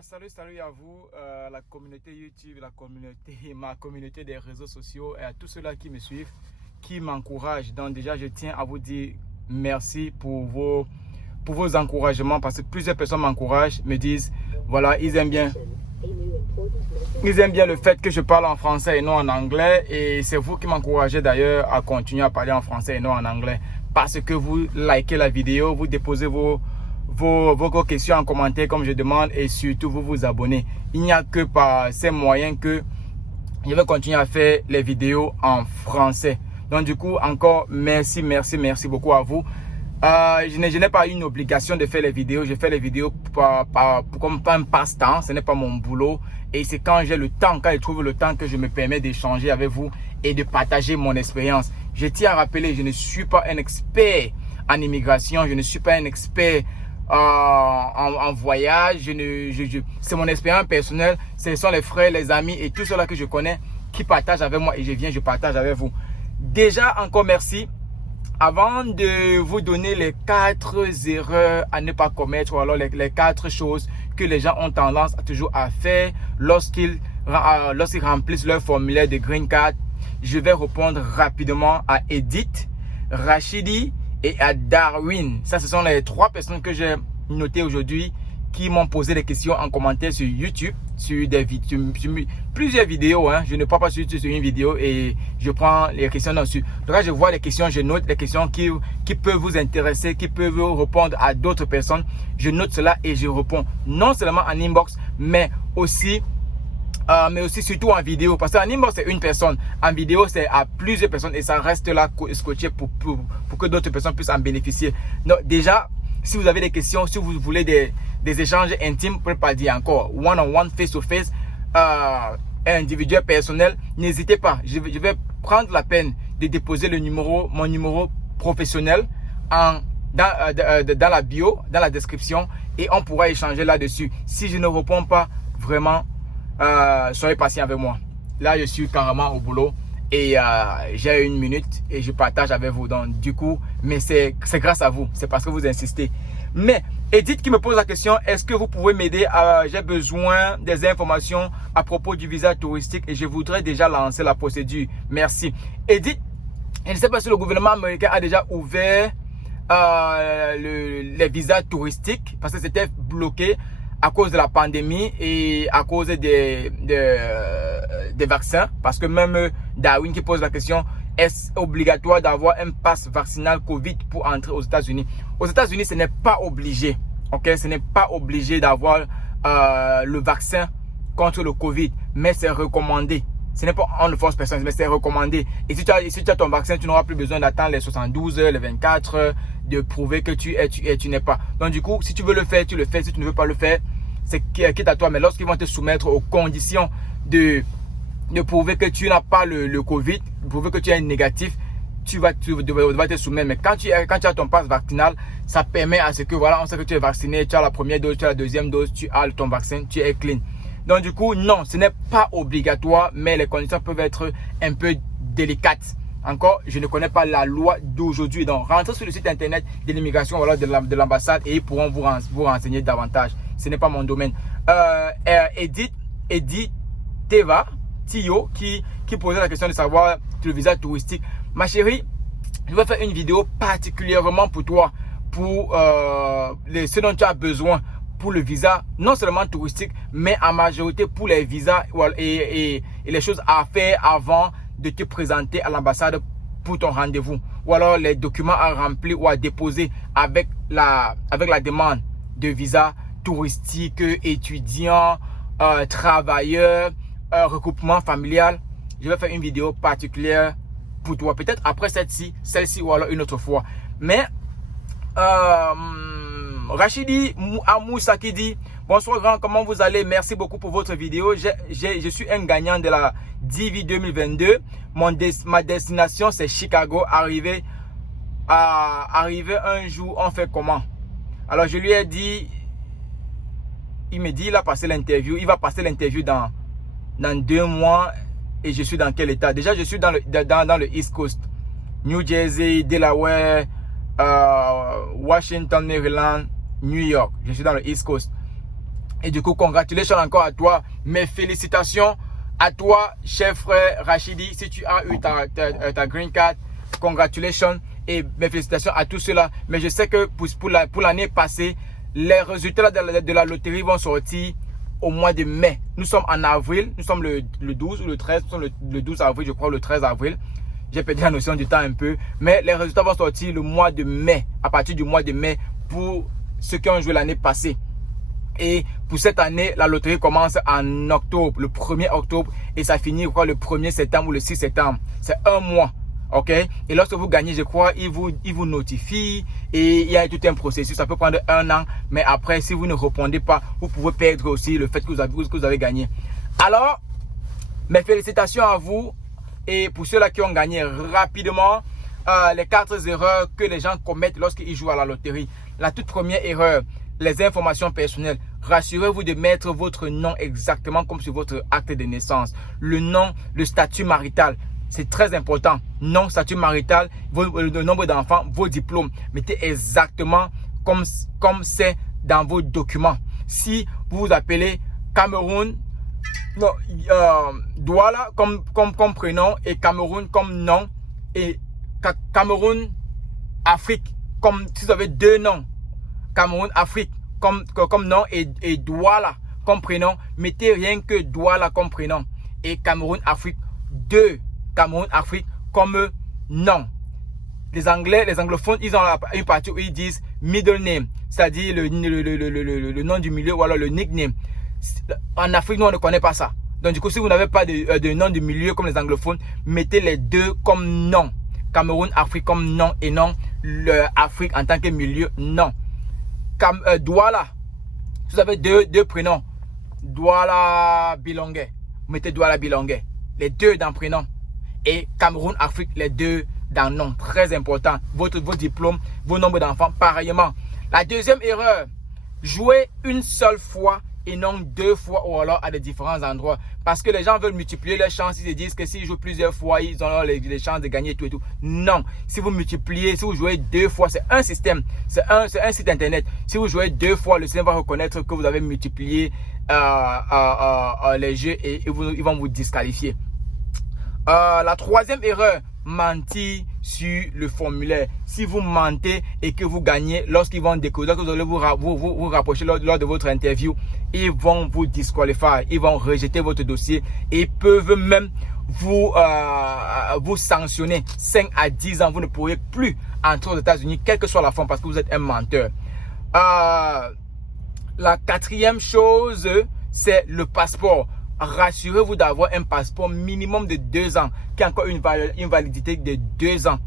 Salut à vous, la communauté YouTube, ma communauté des réseaux sociaux et à tous ceux-là qui me suivent, qui m'encouragent. Donc déjà, je tiens à vous dire merci pour vos encouragements parce que plusieurs personnes m'encouragent, me disent, voilà, ils aiment bien le fait que je parle en français et non en anglais. Et c'est vous qui m'encouragez d'ailleurs à continuer à parler en français et non en anglais. Parce que vous likez la vidéo, vous déposez vos questions en commentaire comme je demande et surtout vous vous abonnez. Il n'y a que par ces moyens que je vais continuer à faire les vidéos en français. Donc du coup, encore merci beaucoup à vous. Je n'ai pas une obligation de faire les vidéos. Je fais les vidéos comme un passe-temps. Ce n'est pas mon boulot. Et c'est quand j'ai le temps, quand je trouve le temps que je me permets d'échanger avec vous et de partager mon expérience. Je tiens à rappeler, je ne suis pas un expert en immigration. Je ne suis pas un expert en voyage. C'est mon expérience personnelle. Ce sont les frères, les amis et tout cela que je connais qui partagent avec moi et je partage avec vous. Déjà, encore merci. Avant de vous donner les 4 erreurs à ne pas commettre ou alors les 4 choses que les gens ont tendance à toujours à faire lorsqu'ils remplissent leur formulaire de Green Card, je vais répondre rapidement à Edith, Rachidi et à Darwin. Ça, ce sont les 3 personnes que j'ai notées aujourd'hui qui m'ont posé des questions en commentaire sur YouTube, sur plusieurs vidéos. Je ne parle pas sur une vidéo et je prends les questions dessus. Donc là, je vois les questions, je note les questions qui peuvent vous intéresser, qui peuvent vous répondre à d'autres personnes. Je note cela et je réponds non seulement en inbox, mais aussi surtout en vidéo. Parce qu'en inbox, c'est une personne. En vidéo, c'est à plusieurs personnes et ça reste là scotché pour que d'autres personnes puissent en bénéficier. Donc déjà, si vous avez des questions, si vous voulez des échanges intimes, vous ne pouvez pas dire encore one-on-one, face-to-face, individuel, personnel, n'hésitez pas. Je vais prendre la peine de déposer mon numéro professionnel dans la bio, dans la description et on pourra échanger là-dessus. Si je ne réponds pas, vraiment, soyez patient avec moi. Là, je suis carrément au boulot et j'ai 1 minute et je partage avec vous. Donc, du coup, mais c'est grâce à vous, c'est parce que vous insistez. Mais Edith qui me pose la question, est-ce que vous pouvez m'aider? J'ai besoin des informations à propos du visa touristique et je voudrais déjà lancer la procédure. Merci. Edith, je ne sais pas si le gouvernement américain a déjà ouvert les visas touristiques parce que c'était bloqué à cause de la pandémie et à cause des vaccins. Parce que même Darwin qui pose la question, est-ce obligatoire d'avoir un pass vaccinal Covid pour entrer aux États-Unis? Aux États-Unis, ce n'est pas obligé. Ok, ce n'est pas obligé d'avoir le vaccin contre le Covid, mais c'est recommandé. Ce n'est pas on ne force personne, mais c'est recommandé. Et si tu as ton vaccin, tu n'auras plus besoin d'attendre les 72 heures, les 24 heures, de prouver que tu n'es pas. Donc du coup, si tu veux le faire, tu le fais. Si tu ne veux pas le faire, c'est quitte à toi. Mais lorsqu'ils vont te soumettre aux conditions de prouver que tu n'as pas le Covid, de prouver que tu es négatif, tu vas te soumettre. Mais quand tu as ton pass vaccinal, ça permet à ce que, voilà, on sait que tu es vacciné, tu as la première dose, tu as la deuxième dose, tu as ton vaccin, tu es clean. Donc du coup, non, ce n'est pas obligatoire, mais les conditions peuvent être un peu délicates. Encore, je ne connais pas la loi d'aujourd'hui. Donc, rentrez sur le site internet de l'immigration ou alors de l'ambassade et ils pourront vous renseigner davantage. Ce n'est pas mon domaine. Edith Teva, Tio, qui posait la question de savoir le visa touristique. Ma chérie, je vais faire une vidéo particulièrement pour toi, pour ce dont tu as besoin pour le visa, non seulement touristique, mais en majorité pour les visas et les choses à faire avant de te présenter à l'ambassade pour ton rendez-vous. Ou alors les documents à remplir ou à déposer avec la demande de visa touristique, étudiant, travailleur, regroupement familial. Je vais faire une vidéo particulière pour toi. Peut-être après celle-ci ou alors une autre fois. Mais Rachidi Amoussa qui dit bonsoir grand, comment vous allez? Merci beaucoup pour votre vidéo. Je suis un gagnant de la DV 2022. Ma destination c'est Chicago. Arrivé un jour, on fait comment? Alors je lui ai dit, il me dit il a passé l'interview. Il va passer l'interview dans 2 mois. Et je suis dans quel état? Déjà je suis dans le East Coast, New Jersey, Delaware, Washington, Maryland, New York. Je suis dans le East Coast. Et du coup, congratulations encore à toi. Mes félicitations à toi, cher frère Rachidi. Si tu as eu ta green card, congratulations. Et mes félicitations à tous ceux-là. Mais je sais que pour l'année passée, les résultats de la loterie vont sortir au mois de mai. Nous sommes en avril. Nous sommes le 12 ou le 13. Nous sommes le 12 avril, je crois, le 13 avril. J'ai perdu la notion du temps un peu. Mais les résultats vont sortir le mois de mai. À partir du mois de mai pour ceux qui ont joué l'année passée. Et pour cette année, la loterie commence en octobre, le 1er octobre. Et ça finit, je crois, le 1er septembre ou le 6 septembre. C'est un mois. OK? Et lorsque vous gagnez, je crois, il vous notifie. Et il y a tout un processus. Ça peut prendre 1 an. Mais après, si vous ne répondez pas, vous pouvez perdre aussi le fait que vous avez gagné. Alors, mes félicitations à vous. Et pour ceux-là qui ont gagné rapidement, les 4 erreurs que les gens commettent lorsqu'ils jouent à la loterie. La toute première erreur, les informations personnelles. Rassurez-vous de mettre votre nom exactement comme sur votre acte de naissance. Le nom, le statut marital. C'est très important. Nom, statut marital, le nombre d'enfants, vos diplômes. Mettez exactement comme c'est dans vos documents. Si vous vous appelez Cameroun, non, Douala comme prénom et Cameroun comme nom et Cameroun Afrique comme si vous avez 2 noms. Cameroun Afrique comme nom et Douala comme prénom. Mettez rien que Douala comme prénom et Cameroun Afrique 2. Cameroun Afrique comme nom. Les anglophones, ils ont une partie où ils disent middle name, c'est-à-dire le nom du milieu ou alors le nickname. En Afrique, nous, on ne connaît pas ça. Donc, du coup, si vous n'avez pas de nom du milieu comme les anglophones, mettez les 2 comme nom. Cameroun Afrique comme nom et non l'Afrique en tant que milieu, non. Douala, si vous avez deux prénoms, Douala Bilongue, mettez Douala Bilongue, les 2 dans prénom. Et Cameroun Afrique, les 2 dans nom. Très important. Vos diplômes, vos nombres d'enfants, pareillement. La deuxième erreur, jouez une seule fois et non 2 fois ou alors à des différents endroits. Parce que les gens veulent multiplier leurs chances. Ils se disent que s'ils jouent plusieurs fois, ils ont les chances de gagner tout et tout. Non. Si vous multipliez, si vous jouez 2 fois, c'est un système. C'est un site internet. Si vous jouez 2 fois, le système va reconnaître que vous avez multiplié les jeux et ils vont vous disqualifier. La troisième erreur, mentir sur le formulaire. Si vous mentez et que vous gagnez, lorsqu'ils vont découvrir que vous allez vous rapprocher lors de votre interview, ils vont vous disqualifier, ils vont rejeter votre dossier et peuvent même vous sanctionner 5 à 10 ans. Vous ne pourrez plus entrer aux États-Unis, quelle que soit la forme, parce que vous êtes un menteur. La 4e chose, c'est le passeport. Rassurez-vous d'avoir un passeport minimum de 2 ans, qui a encore une validité de 2 ans.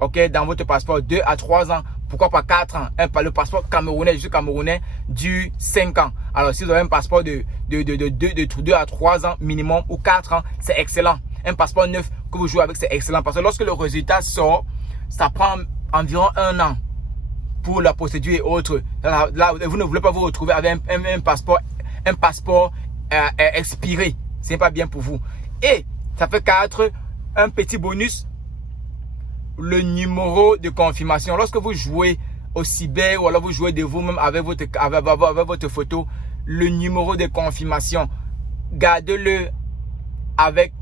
OK, dans votre passeport, 2 à 3 ans, pourquoi pas 4 ans. Le passeport camerounais, je suis camerounais, du 5 ans. Alors, si vous avez un passeport de 2 à 3 ans minimum ou 4 ans, c'est excellent. Un passeport neuf que vous jouez avec, c'est excellent. Parce que lorsque le résultat sort, ça prend environ 1 an pour la procédure et autres. Là, vous ne voulez pas vous retrouver avec un passeport expiré. Ce n'est pas bien pour vous. Et ça fait 4, un petit bonus, le numéro de confirmation. Lorsque vous jouez au cyber ou alors vous jouez de vous-même avec votre photo, le numéro de confirmation, gardez-le avec,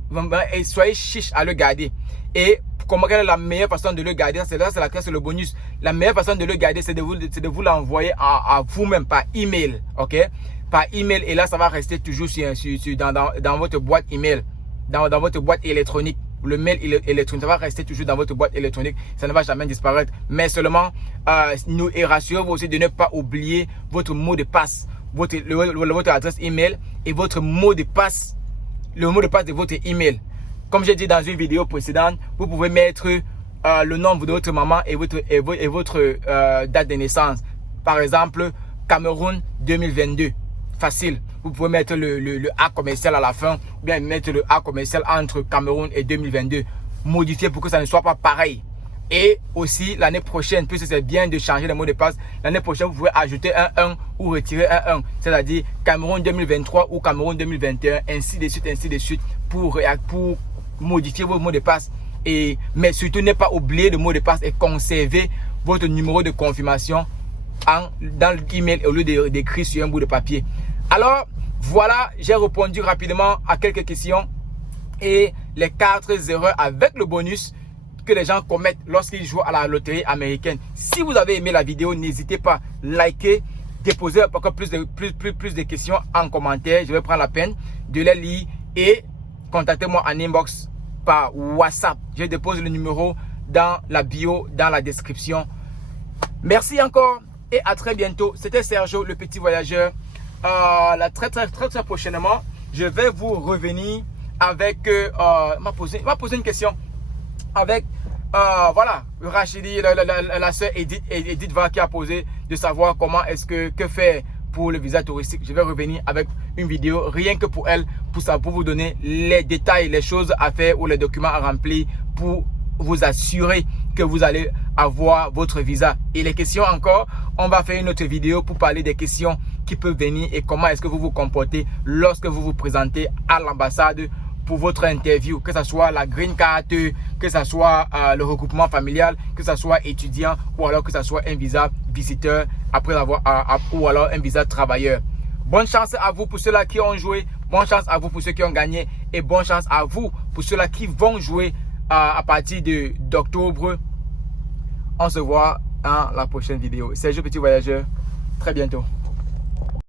et soyez chiche à le garder. Et comment quelle est la meilleure façon de le garder? C'est le bonus. La meilleure façon de le garder, c'est de vous l'envoyer à vous-même par email. OK? Par email, et là ça va rester toujours dans votre boîte email, dans votre boîte électronique. Le mail électronique, ça va rester toujours dans votre boîte électronique, ça ne va jamais disparaître. Mais seulement rassurez-vous aussi de ne pas oublier votre mot de passe, votre adresse email et votre mot de passe, le mot de passe de votre email. Comme j'ai dit dans une vidéo précédente, vous pouvez mettre le nom de votre maman et votre date de naissance. Par exemple, Cameroun 2022. Facile. Vous pouvez mettre le A commercial à la fin, ou bien mettre le A commercial entre Cameroun et 2022. Modifier pour que ça ne soit pas pareil. Et aussi, l'année prochaine, puisque c'est bien de changer le mot de passe, l'année prochaine, vous pouvez ajouter un 1 ou retirer un 1. C'est-à-dire Cameroun 2023 ou Cameroun 2021, ainsi de suite, pour modifier vos mots de passe. Mais surtout, ne pas oublier le mot de passe et conserver votre numéro de confirmation dans l'email au lieu d'écrire sur un bout de papier. Alors, voilà, j'ai répondu rapidement à quelques questions et les 4 erreurs avec le bonus que les gens commettent lorsqu'ils jouent à la loterie américaine. Si vous avez aimé la vidéo, n'hésitez pas à liker, déposer encore plus de questions en commentaire. Je vais prendre la peine de les lire et contactez-moi en inbox par WhatsApp. Je dépose le numéro dans la bio, dans la description. Merci encore et à très bientôt. C'était Sergio, le petit voyageur. Très prochainement, je vais vous revenir avec m'a posé une question avec voilà, Rachidi, la sœur Edith Va qui a posé de savoir comment est-ce que faire pour le visa touristique. Je vais revenir avec une vidéo rien que pour elle, pour vous donner les détails, les choses à faire ou les documents à remplir pour vous assurer que vous allez avoir votre visa. Et les questions encore, on va faire une autre vidéo pour parler des questions qui peuvent venir et comment est-ce que vous vous comportez lorsque vous vous présentez à l'ambassade pour votre interview, que ce soit la green card, que ce soit le regroupement familial, que ce soit étudiant ou alors que ce soit un visa visiteur après avoir ou alors un visa travailleur. Bonne chance à vous pour ceux-là qui ont joué, bonne chance à vous pour ceux qui ont gagné et bonne chance à vous pour ceux-là qui vont jouer à partir d'octobre. On se voit dans la prochaine vidéo. Sergio Petit Voyageur, très bientôt.